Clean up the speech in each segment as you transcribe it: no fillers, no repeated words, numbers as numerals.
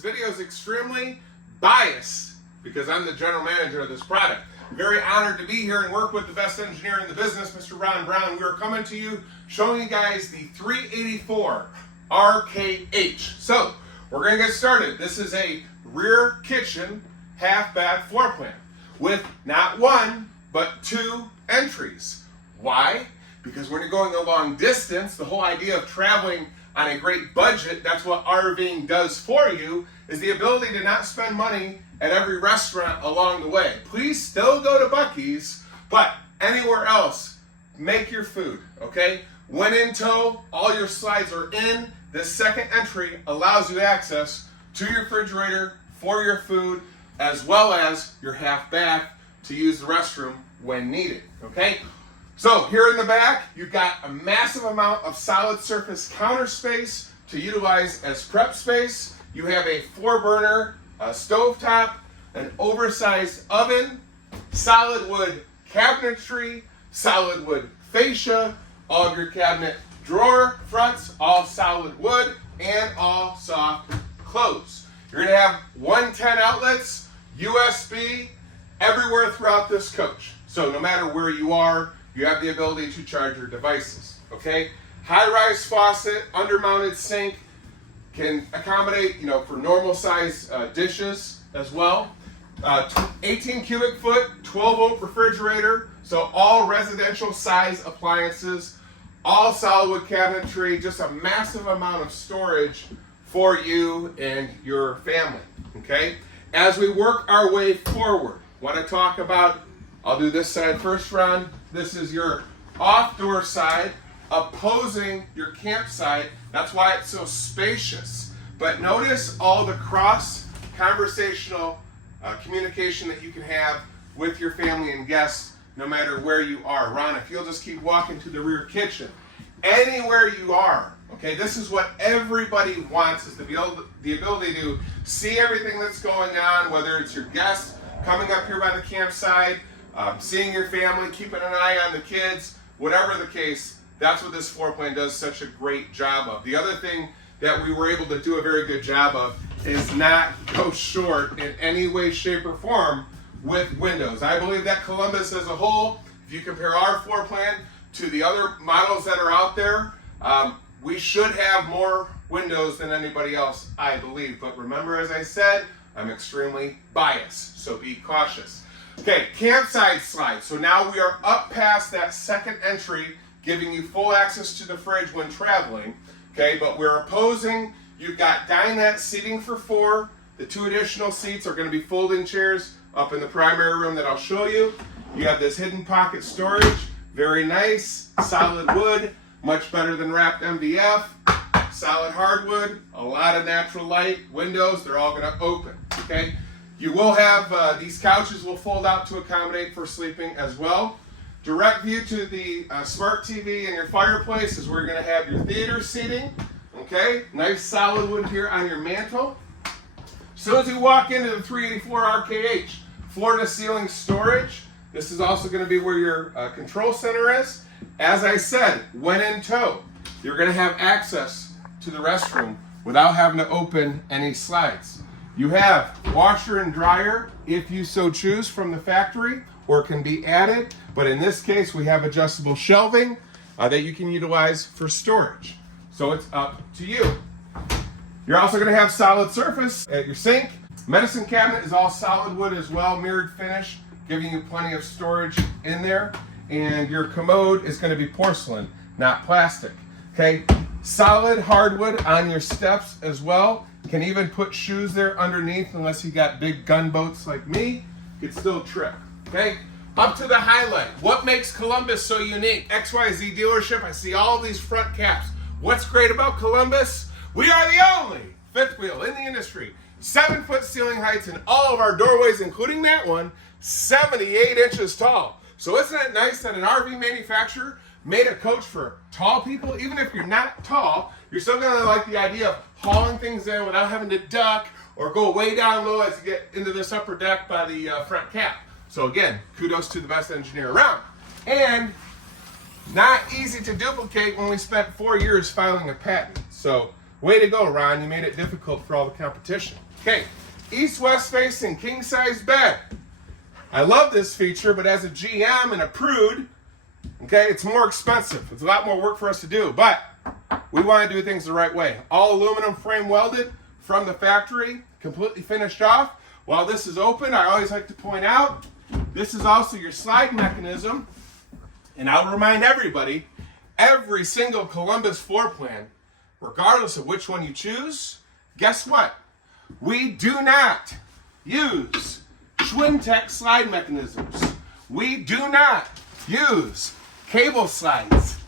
video is extremely biased because I'm the general manager of this product. Very honored to be here and work with the best engineer in the business, Mr. Ron Brown. We are coming to you showing you guys the 384 RKH. So we're going to get started. This is a rear kitchen half bath floor plan with not one but two entries. Why? Because when you're going a long distance, the whole idea of traveling on a great budget, that's what RVing does for you, is the ability to not spend money at every restaurant along the way. Please still go to Buc-ee's, but anywhere else, make your food, okay? When in tow, all your slides are in. This second entry allows you access to your refrigerator for your food, as well as your half bath to use the restroom when needed, okay? So here in the back, you've got a massive amount of solid surface counter space to utilize as prep space. You have a 4-burner stovetop, an oversized oven, solid wood cabinetry, solid wood fascia, all of your cabinet drawer fronts, all solid wood, and all soft close. You're going to have 110 outlets, USB, everywhere throughout this coach. So no matter where you are, you have the ability to charge your devices, okay? High-rise faucet, under-mounted sink, can accommodate, for normal size dishes as well. 18 cubic foot, 12-volt refrigerator, so all residential size appliances, all solid wood cabinetry, just a massive amount of storage for you and your family, okay? As we work our way forward, want to talk about, I'll do this side first, Ron. This is your off-door side opposing your campsite. That's why it's so spacious. But notice all the cross-conversational communication that you can have with your family and guests no matter where you are. Ron, if you'll just keep walking to the rear kitchen, anywhere you are, okay, this is what everybody wants, is the ability to see everything that's going on, whether it's your guests coming up here by the campsite, seeing your family, keeping an eye on the kids, whatever the case. That's what this floor plan does such a great job of. The other thing that we were able to do a very good job of is not go short in any way, shape, or form with windows. I believe that Columbus as a whole, if you compare our floor plan to the other models that are out there, we should have more windows than anybody else, I believe. But remember, as I said, I'm extremely biased, so be cautious. Okay, campsite slide. So now we are up past that second entry, giving you full access to the fridge when traveling. Okay, but we're opposing, you've got dinette seating for 4. The 2 additional seats are going to be folding chairs up in the primary room that I'll show you. You have this hidden pocket storage, very nice, solid wood, much better than wrapped MDF, solid hardwood, a lot of natural light, windows, they're all going to open, okay? You will have, these couches will fold out to accommodate for sleeping as well. Direct view to the smart TV and your fireplace is where you're going to have your theater seating. Okay, nice solid wood here on your mantle. As soon as you walk into the 384 RKH, floor to ceiling storage. This is also going to be where your control center is. As I said, when in tow, you're going to have access to the restroom without having to open any slides. You have washer and dryer, if you so choose, from the factory, or can be added. But in this case, we have adjustable shelving that you can utilize for storage. So it's up to you. You're also going to have solid surface at your sink. Medicine cabinet is all solid wood as well, mirrored finish, giving you plenty of storage in there. And your commode is going to be porcelain, not plastic. Okay, solid hardwood on your steps as well. Can even put shoes there underneath, unless you got big gunboats like me. You can still trip. Okay, up to the highlight. What makes Columbus so unique? XYZ dealership, I see all these front caps. What's great about Columbus? We are the only fifth wheel in the industry. 7-foot ceiling heights in all of our doorways, including that one, 78 inches tall. So isn't it nice that an RV manufacturer made a coach for tall people? Even if you're not tall, you're still gonna like the idea of hauling things in without having to duck or go way down low as you get into this upper deck by the front cap. So again, kudos to the best engineer around. And not easy to duplicate when we spent 4 years filing a patent. So Way to go, Ron. You made it difficult for all the competition. Okay, east-west facing king-size bed. I love this feature, but as a GM and a prude, okay, it's more expensive. It's a lot more work for us to do, but we want to do things the right way. All aluminum frame welded from the factory, completely finished off. While this is open, I always like to point out, this is also your slide mechanism. And I'll remind everybody, every single Columbus floor plan, regardless of which one you choose, guess what? We do not use Schwintek slide mechanisms. We do not use cable slides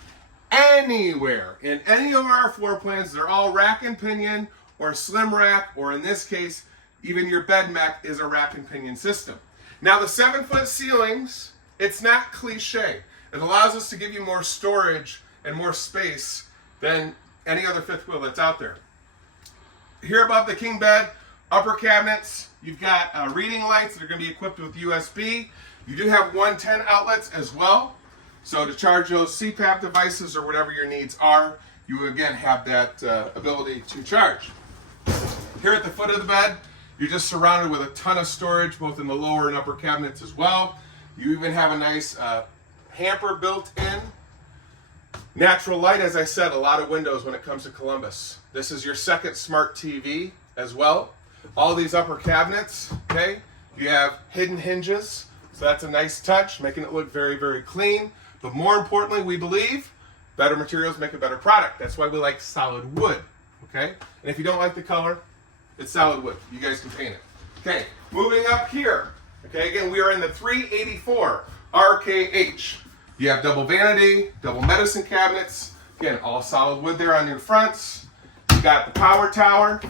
anywhere in any of our floor plans. They're all rack and pinion or slim rack, or in this case, even your bed mech is a rack and pinion system. Now the 7-foot ceilings, it's not cliche. It allows us to give you more storage and more space than any other fifth wheel that's out there. Here above the king bed, upper cabinets, you've got reading lights that are going to be equipped with USB. You do have 110 outlets as well. So to charge those CPAP devices or whatever your needs are, you again have that ability to charge. Here at the foot of the bed, you're just surrounded with a ton of storage, both in the lower and upper cabinets as well. You even have a nice hamper built in. Natural light, as I said, a lot of windows when it comes to Columbus. This is your second smart TV as well. All these upper cabinets, okay, you have hidden hinges, so that's a nice touch, making it look very, very clean. But more importantly, we believe better materials make a better product. That's why we like solid wood, okay? And if you don't like the color, it's solid wood. You guys can paint it. Okay, moving up here. Okay, again, we are in the 384 RKH. You have double vanity, double medicine cabinets. Again, all solid wood there on your fronts. You got the power tower.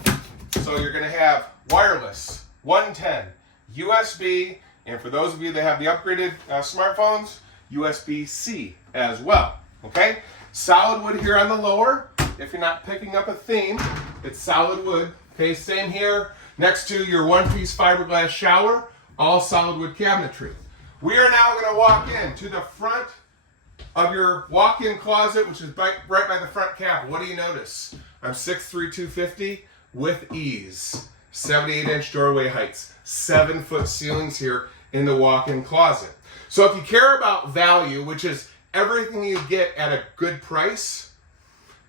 So you're going to have wireless, 110, USB, and for those of you that have the upgraded smartphones, USB-C as well. Okay, solid wood here on the lower. If you're not picking up a theme, it's solid wood. Okay, same here next to your one-piece fiberglass shower, all solid wood cabinetry. We are now going to walk in to the front of your walk-in closet, which is right by the front cap. What do you notice? I'm 6'3", 250 with ease. 78-inch doorway heights, 7-foot ceilings here in the walk-in closet. So if you care about value, which is everything you get at a good price,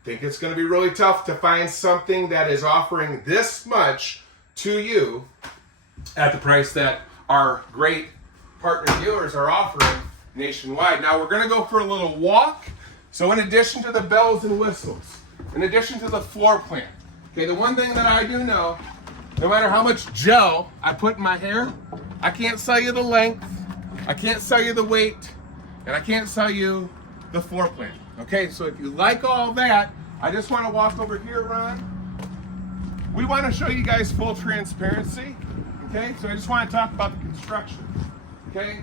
I think it's going to be really tough to find something that is offering this much to you at the price that our great partner dealers are offering nationwide. Now we're going to go for a little walk. So in addition to the bells and whistles, in addition to the floor plan, okay, the one thing that I do know, no matter how much gel I put in my hair, I can't sell you the length, I can't sell you the weight, and I can't sell you the floor plan. Okay, so if you like all that, I just want to walk over here, Ron. We want to show you guys full transparency. Okay, so I just want to talk about the construction. Okay,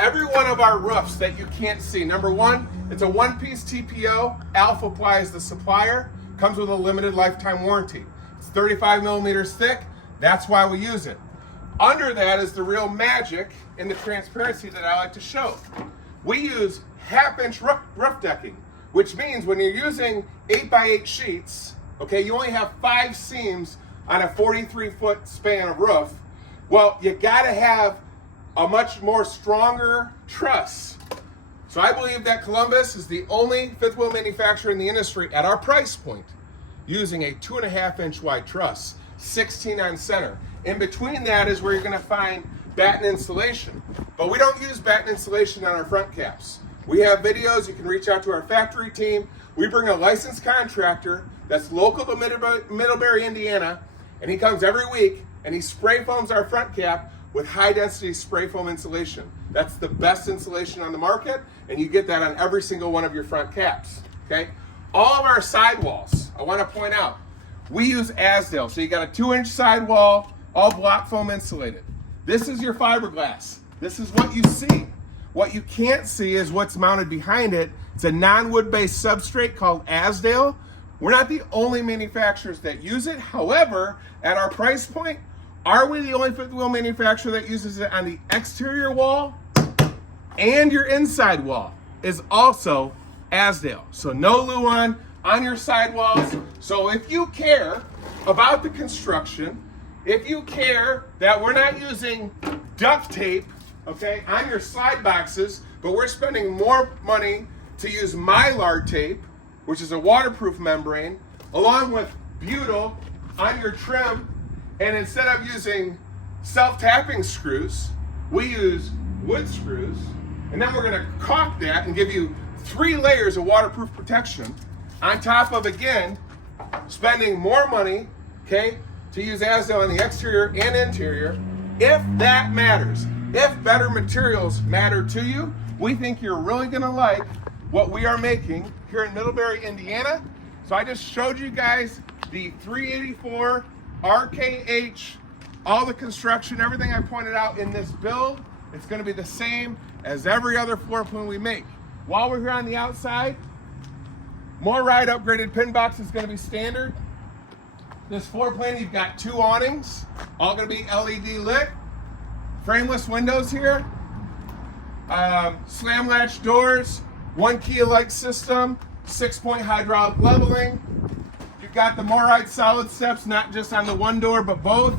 every one of our roofs that you can't see, number one, it's a one-piece TPO. Alpha Ply is the supplier. Comes with a limited lifetime warranty. It's 35 millimeters thick. That's why we use it. Under that is the real magic and the transparency that I like to show. We use half-inch roof decking, which means when you're using 8x8 sheets, okay, you only have 5 seams on a 43-foot span of roof. Well, you gotta have a much more stronger truss. So I believe that Columbus is the only fifth wheel manufacturer in the industry at our price point using a 2.5-inch wide truss, 16 on center. In between that is where you're gonna find batten insulation. But we don't use batten insulation on our front caps. We have videos, you can reach out to our factory team. We bring a licensed contractor that's local to Middlebury, Indiana, and he comes every week and he spray foams our front cap with high density spray foam insulation. That's the best insulation on the market, and you get that on every single one of your front caps, okay? All of our sidewalls, I wanna point out, we use Asdale. So you got a 2-inch sidewall, all block foam insulated. This is your fiberglass. This is what you see. What you can't see is what's mounted behind it. It's a non-wood based substrate called Asdale. We're not the only manufacturers that use it. However, at our price point, are we the only fifth wheel manufacturer that uses it on the exterior wall? And your inside wall is also Asdale. So no Luan, on your sidewalls. So if you care about the construction, if you care that we're not using duct tape, okay, on your slide boxes, but we're spending more money to use Mylar tape, which is a waterproof membrane, along with butyl on your trim, and instead of using self-tapping screws, we use wood screws, and then we're gonna caulk that and give you 3 layers of waterproof protection on top of, again, spending more money, okay, to use Azdel on the exterior and interior. If that matters, if better materials matter to you, we think you're really gonna like what we are making here in Middlebury, Indiana. So I just showed you guys the 384 RKH, all the construction, everything I pointed out in this build. It's gonna be the same as every other floor plan we make. While we're here on the outside, more ride upgraded pin box is gonna be standard. This floor plan, you've got 2 awnings, all gonna be LED lit. Frameless windows here. Slam latch doors, 1 key light system, 6-point hydraulic leveling. You've got the MORryde solid steps, not just on the one door, but both.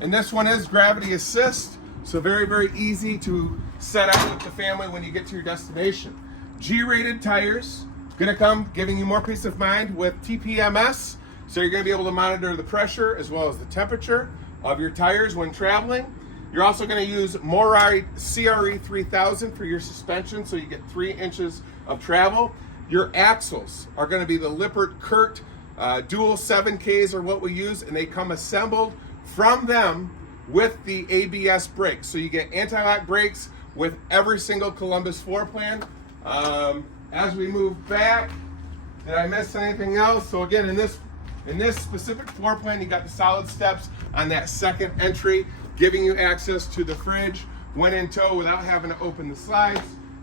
And this one is gravity assist, so very, very easy to set up with the family when you get to your destination. G-rated tires, gonna come giving you more peace of mind with TPMS, so you're gonna be able to monitor the pressure as well as the temperature of your tires when traveling. You're also gonna use MORryde CRE 3000 for your suspension, so you get 3 inches of travel. Your axles are gonna be the Lippert Kurt dual 7Ks are what we use, and they come assembled from them with the ABS brakes. So you get anti-lock brakes with every single Columbus floor plan. As we move back, did I miss anything else? So again, in this specific floor plan, you got the solid steps on that second entry, giving you access to the fridge when in tow without having to open the slides.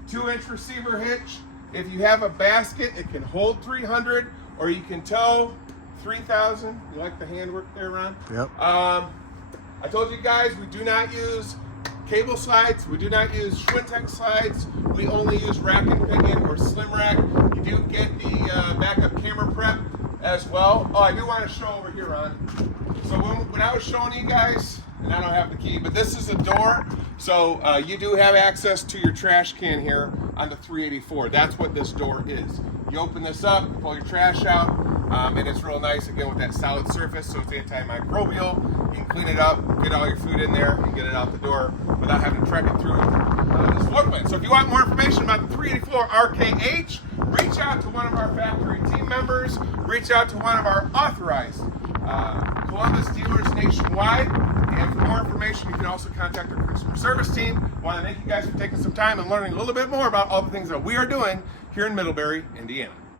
2-inch receiver hitch. If you have a basket, it can hold 300, or you can tow 3,000. You like the handwork there, Ron? Yep. I told you guys we do not use cable slides. We do not use Schwintek slides. We only use rack and pinion or slim rack. You do get the backup camera prep as well. Oh, I do want to show over here, Ron. So when I was showing you guys, and I don't have the key, but this is a door. So you do have access to your trash can here on the 384. That's what this door is. You open this up, pull your trash out, and it's real nice, again, with that solid surface, so it's antimicrobial. You can clean it up, get all your food in there, and get it out the door without having to trek it through this floor plan. So if you want more information about the 384 RKH, reach out to one of our factory team members, reach out to one of our authorized Columbus dealers nationwide. And for more information, you can also contact our customer service team. I want to thank you guys for taking some time and learning a little bit more about all the things that we are doing here in Middlebury, Indiana.